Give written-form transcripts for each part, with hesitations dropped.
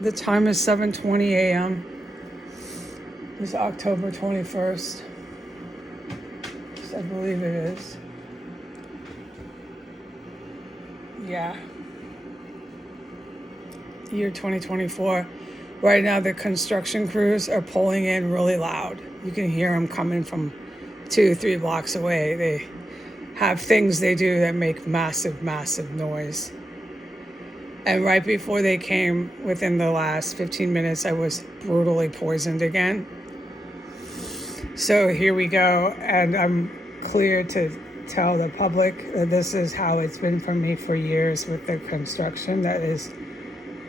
The time is 7:20 a.m. It's October 21st. I believe it is. Yeah. Year 2024. Right now, the construction crews are pulling in really loud. You can hear them coming from 2-3 blocks away. They have things they do that make massive, massive noise. And right before they came, within the last 15 minutes, I was brutally poisoned again. So here we go, and I'm clear to tell the public that this is how it's been for me for years with the construction.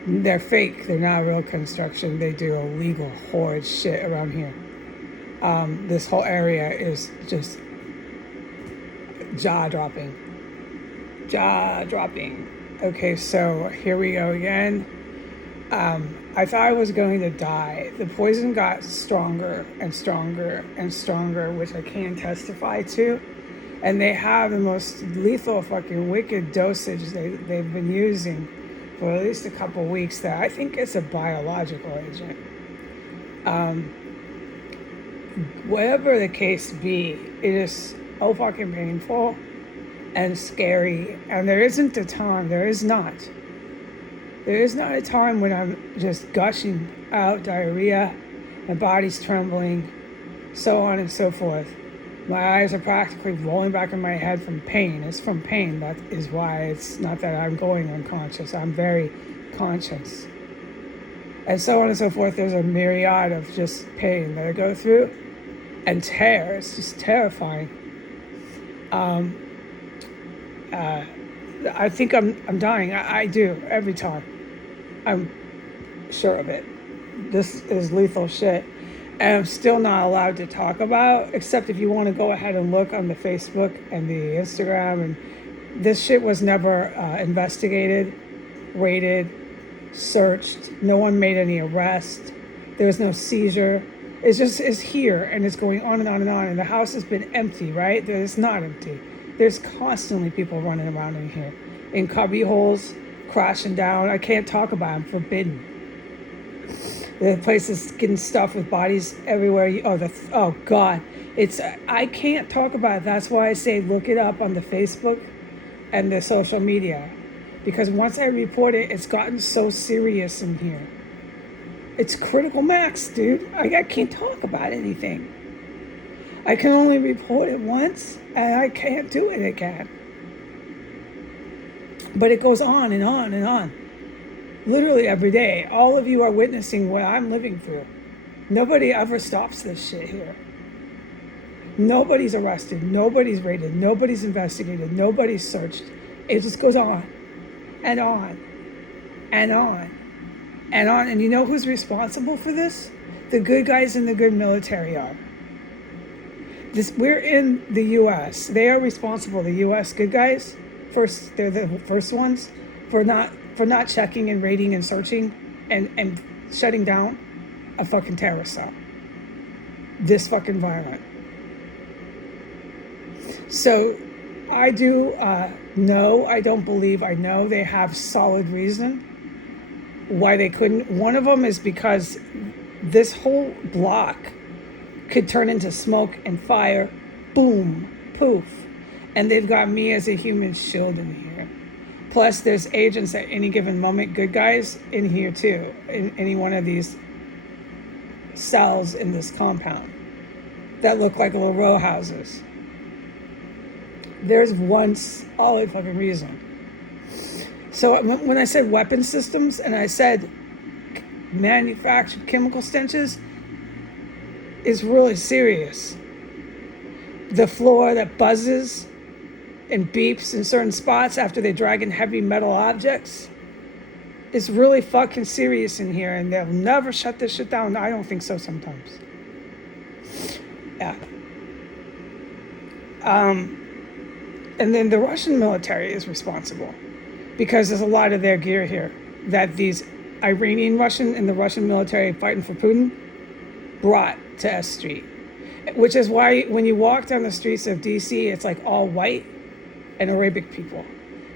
They're fake. They're not real construction. They do illegal, horrid shit around here. This whole area is just jaw-dropping. Okay, so here we go again. I thought I was going to die. The poison got stronger and stronger and stronger, which I can testify to. And they have the most lethal fucking wicked dosage they've been using for at least a couple weeks that I think it's a biological agent. Whatever the case be, it is so fucking painful and scary. And there isn't a time, there is not a time when I'm just gushing out diarrhea, my body's trembling, so on and so forth. My eyes are practically rolling back in my head from pain. It's from pain. That is why it's not that I'm going unconscious. I'm very conscious. And so on and so forth. There's a myriad of just pain that I go through and terror. It's just terrifying. I think I'm dying. I do every time. I'm sure of it. This is lethal shit. And I'm still not allowed to talk about, except if you want to go ahead and look on the Facebook and the Instagram. And this shit was never investigated, raided, searched. No one made any arrest. There was no seizure. It's here, and it's going on and on and on. And the house has been empty, right? It's not empty. There's constantly people running around in here, in cubby holes, crashing down. I can't talk about them. Forbidden. The place is getting stuffed with bodies everywhere. Oh God, I can't talk about it. That's why I say look it up on the Facebook and the social media, because once I report it, it's gotten so serious in here. It's critical max, dude. I can't talk about anything. I can only report it once, and I can't do it again. But it goes on and on and on. Literally every day. All of you are witnessing what I'm living through. Nobody ever stops this shit here. Nobody's arrested. Nobody's raided. Nobody's investigated. Nobody's searched. It just goes on and on and on and on. And you know who's responsible for this? The good guys in the good military are. We're in the U.S. They are responsible. The U.S. good guys, they're the first ones for not checking and raiding and searching and shutting down a fucking terrorist cell. This fucking violent. So I do know, I don't believe, I know they have solid reason why they couldn't. One of them is because this whole block could turn into smoke and fire, boom, poof. And they've got me as a human shield in here. Plus, there's agents at any given moment, good guys, in here too, in any one of these cells in this compound that look like little row houses. There's one solid fucking reason. So when I said weapon systems and I said manufactured chemical stenches, is really serious. The floor that buzzes and beeps in certain spots after they drag in heavy metal objects is really fucking serious in here, and they'll never shut this shit down. I don't think so sometimes. Yeah. And then the Russian military is responsible because there's a lot of their gear here that these Iranian Russian and the Russian military fighting for Putin brought to S Street, which is why when you walk down the streets of DC, it's like all white and Arabic people.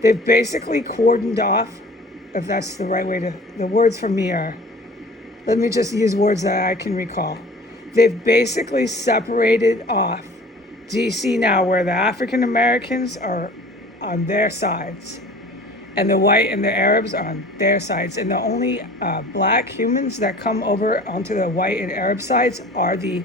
They've basically cordoned off if that's the right way to, the words for me are, let me just use words that I can recall. They've basically separated off DC now, where the African Americans are on their sides and the white and the Arabs are on their sides. And the only black humans that come over onto the white and Arab sides are the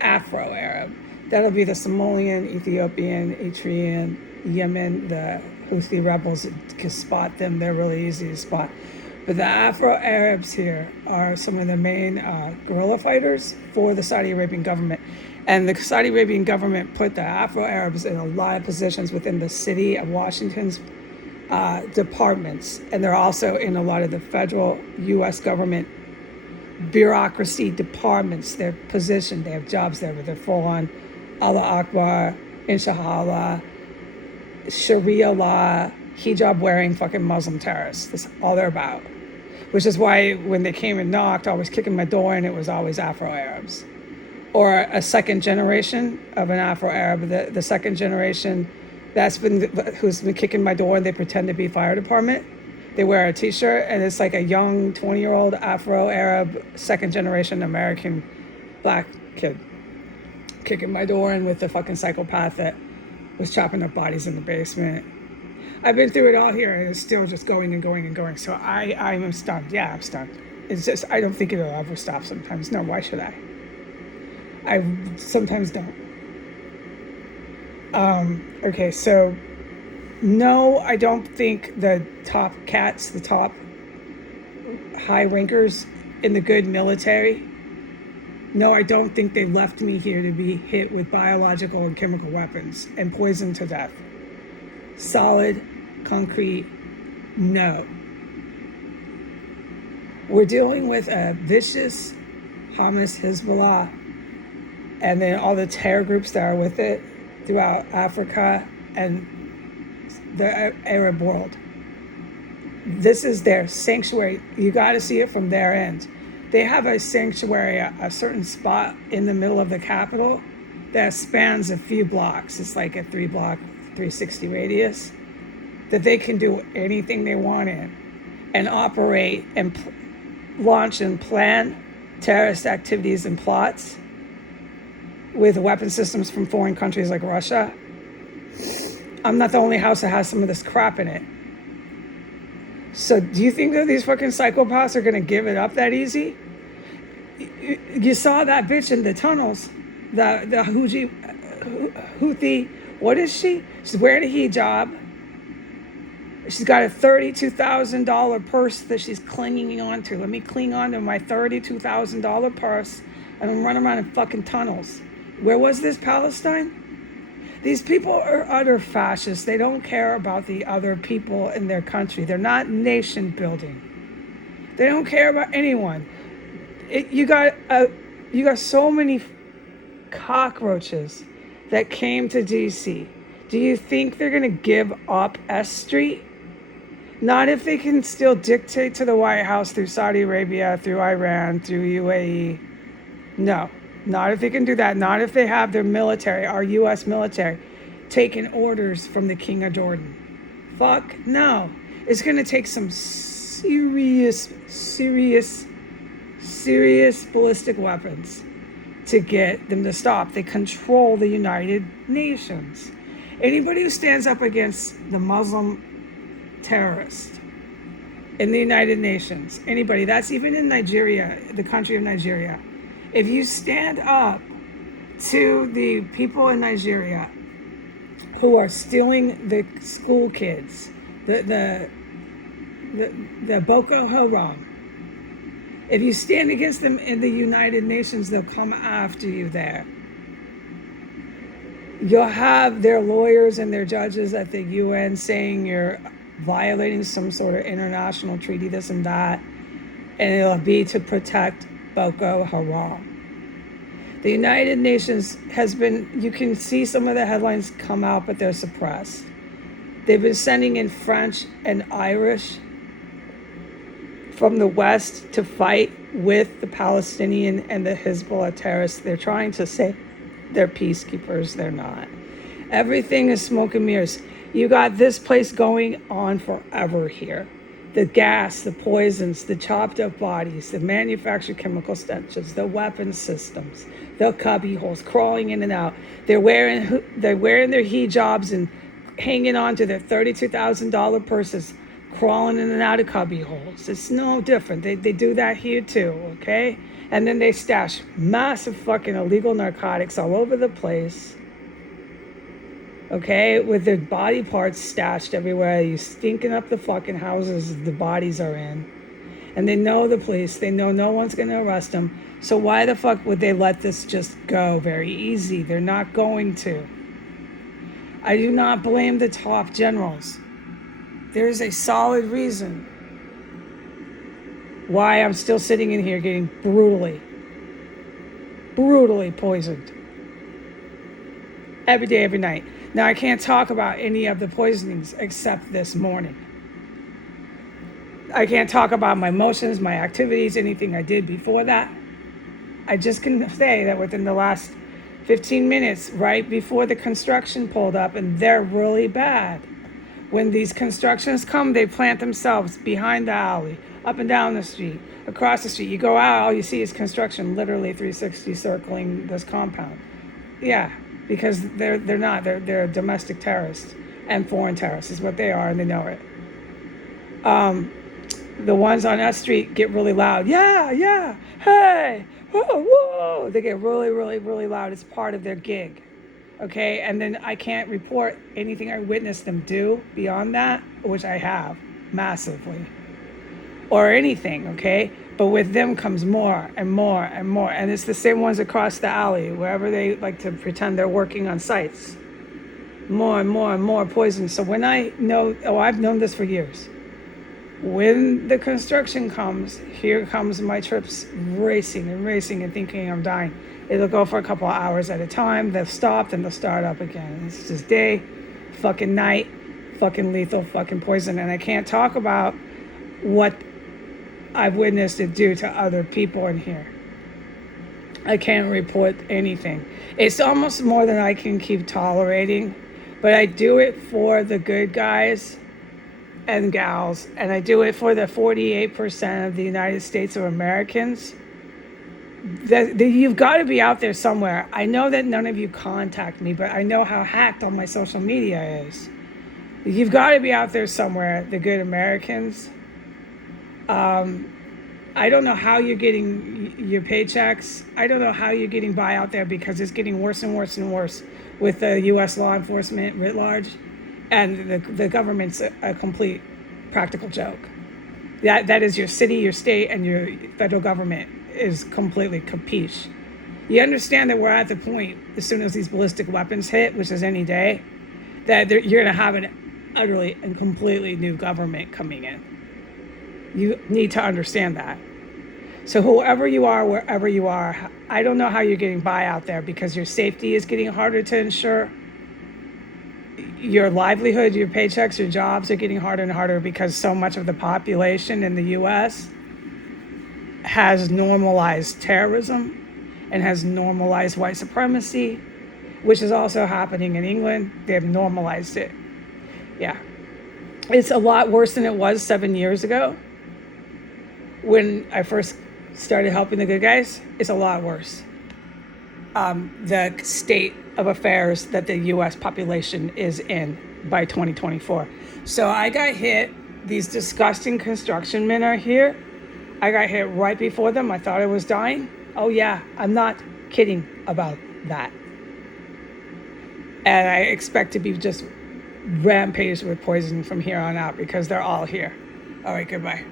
Afro-Arab. That'll be the Somalian, Ethiopian, Eritrean, Yemen, the Houthi rebels. You can spot them. They're really easy to spot. But the Afro-Arabs here are some of the main guerrilla fighters for the Saudi Arabian government. And the Saudi Arabian government put the Afro-Arabs in a lot of positions within the city of Washington's departments. And they're also in a lot of the federal U.S. government bureaucracy departments. They're positioned, they have jobs there, but they're full on Allah Akbar, Inshallah, Sharia law, hijab wearing fucking Muslim terrorists. That's all they're about. Which is why when they came and knocked, I was kicking my door and it was always Afro-Arabs. Or a second generation of an Afro-Arab. The second generation who's been kicking my door and they pretend to be fire department. They wear a t-shirt and it's like a young 20-year-old Afro-Arab second generation American black kid kicking my door in with the fucking psychopath that was chopping up bodies in the basement. I've been through it all here and it's still just going and going and going. So I'm stunned. Yeah, I'm stunned. It's just, I don't think it'll ever stop sometimes. No, why should I? I sometimes don't. Okay, so no, I don't think the top cats, the top high rankers in the good military, no, I don't think they left me here to be hit with biological and chemical weapons and poisoned to death. Solid, concrete, no. We're dealing with a vicious Hamas, Hezbollah, and then all the terror groups that are with it throughout Africa and the Arab world. This is their sanctuary. You got to see it from their end. They have a sanctuary, a certain spot in the middle of the capital that spans a few blocks. It's like a 3-block, 360 radius that they can do anything they want in and operate and launch and plan terrorist activities and plots with weapon systems from foreign countries like Russia. I'm not the only house that has some of this crap in it. So do you think that these fucking psychopaths are going to give it up that easy? You saw that bitch in the tunnels, the Houthi, what is she? She's wearing a hijab. She's got a $32,000 purse that she's clinging on to. Let me cling on to my $32,000 purse and run around in fucking tunnels. Where was this, Palestine? These people are utter fascists. They don't care about the other people in their country. They're not nation building. They don't care about anyone. You got so many cockroaches that came to DC. Do you think they're going to give up S Street? Not if they can still dictate to the White House through Saudi Arabia, through Iran, through UAE. No. Not if they can do that. Not if they have their military, our U.S. military, taking orders from the King of Jordan. Fuck no. It's going to take some serious ballistic weapons to get them to stop. They control the United Nations. Anybody who stands up against the Muslim terrorist in the United Nations, anybody, that's even in Nigeria, the country of Nigeria, if you stand up to the people in Nigeria who are stealing the school kids, the Boko Haram, if you stand against them in the United Nations, they'll come after you there. You'll have their lawyers and their judges at the UN saying you're violating some sort of international treaty, this and that, and it'll be to protect Boko Haram. The United Nations has been, you can see some of the headlines come out, but they're suppressed. They've been sending in French and Irish from the West to fight with the Palestinian and the Hezbollah terrorists. They're trying to say they're peacekeepers. They're not. Everything is smoke and mirrors. You got this place going on forever here. The gas, the poisons, the chopped up bodies, the manufactured chemical stenches, the weapon systems, the cubby holes, crawling in and out. They're wearing their hijabs and hanging on to their $32,000 purses, crawling in and out of cubby holes. It's no different. They do that here too, okay? And then they stash massive fucking illegal narcotics all over the place. Okay, with their body parts stashed everywhere. You stinking up the fucking houses the bodies are in. And they know the police. They know no one's going to arrest them. So why the fuck would they let this just go very easy? They're not going to. I do not blame the top generals. There's a solid reason why I'm still sitting in here getting brutally poisoned. Every day, every night. Now, I can't talk about any of the poisonings except this morning. I can't talk about my emotions, my activities, anything I did before that. I just can say that within the last 15 minutes, right before the construction pulled up, and they're really bad. When these constructions come, they plant themselves behind the alley, up and down the street, across the street. You go out, all you see is construction, literally 360 circling this compound. Yeah. Because they're domestic terrorists and foreign terrorists is what they are, and they know it. The ones on that street get really loud. Yeah, hey, whoa, whoa. They get really loud. It's part of their gig, okay? And then I can't report anything I witnessed them do beyond that, which I have massively, or anything, okay? But with them comes more and more and more. And it's the same ones across the alley, wherever they like to pretend they're working on sites. More and more poison. So when I know, I've known this for years. When the construction comes, here comes my trips racing and thinking I'm dying. It'll go for a couple of hours at a time. They'll stop, then they'll start up again. It's just day, fucking night, fucking lethal, fucking poison. And I can't talk about what I've witnessed it do to other people in here. I can't report anything. It's almost more than I can keep tolerating, but I do it for the good guys and gals, and I do it for the 48% of the United States of Americans. You've got to be out there somewhere. I know that none of you contact me, but I know how hacked all my social media is. You've got to be out there somewhere, the good Americans. I don't know how you're getting your paychecks. I don't know how you're getting by out there, because it's getting worse and worse with the U.S. law enforcement writ large, and the government's a complete practical joke. That is your city, your state, and your federal government is completely capiche. You understand that we're at the point, as soon as these ballistic weapons hit, which is any day, that you're going to have an utterly and completely new government coming in. You need to understand that. So whoever you are, wherever you are, I don't know how you're getting by out there, because your safety is getting harder to ensure. Your livelihood, your paychecks, your jobs are getting harder and harder, because so much of the population in the U.S. has normalized terrorism and has normalized white supremacy, which is also happening in England. They've normalized it. Yeah. It's a lot worse than it was 7 years ago. When I first started helping the good guys, it's a lot worse. The state of affairs that the U.S. population is in by 2024. So I got hit. These disgusting construction men are here. I got hit right before them. I thought I was dying. Oh yeah, I'm not kidding about that. And I expect to be just rampaged with poison from here on out, because they're all here. All right, goodbye.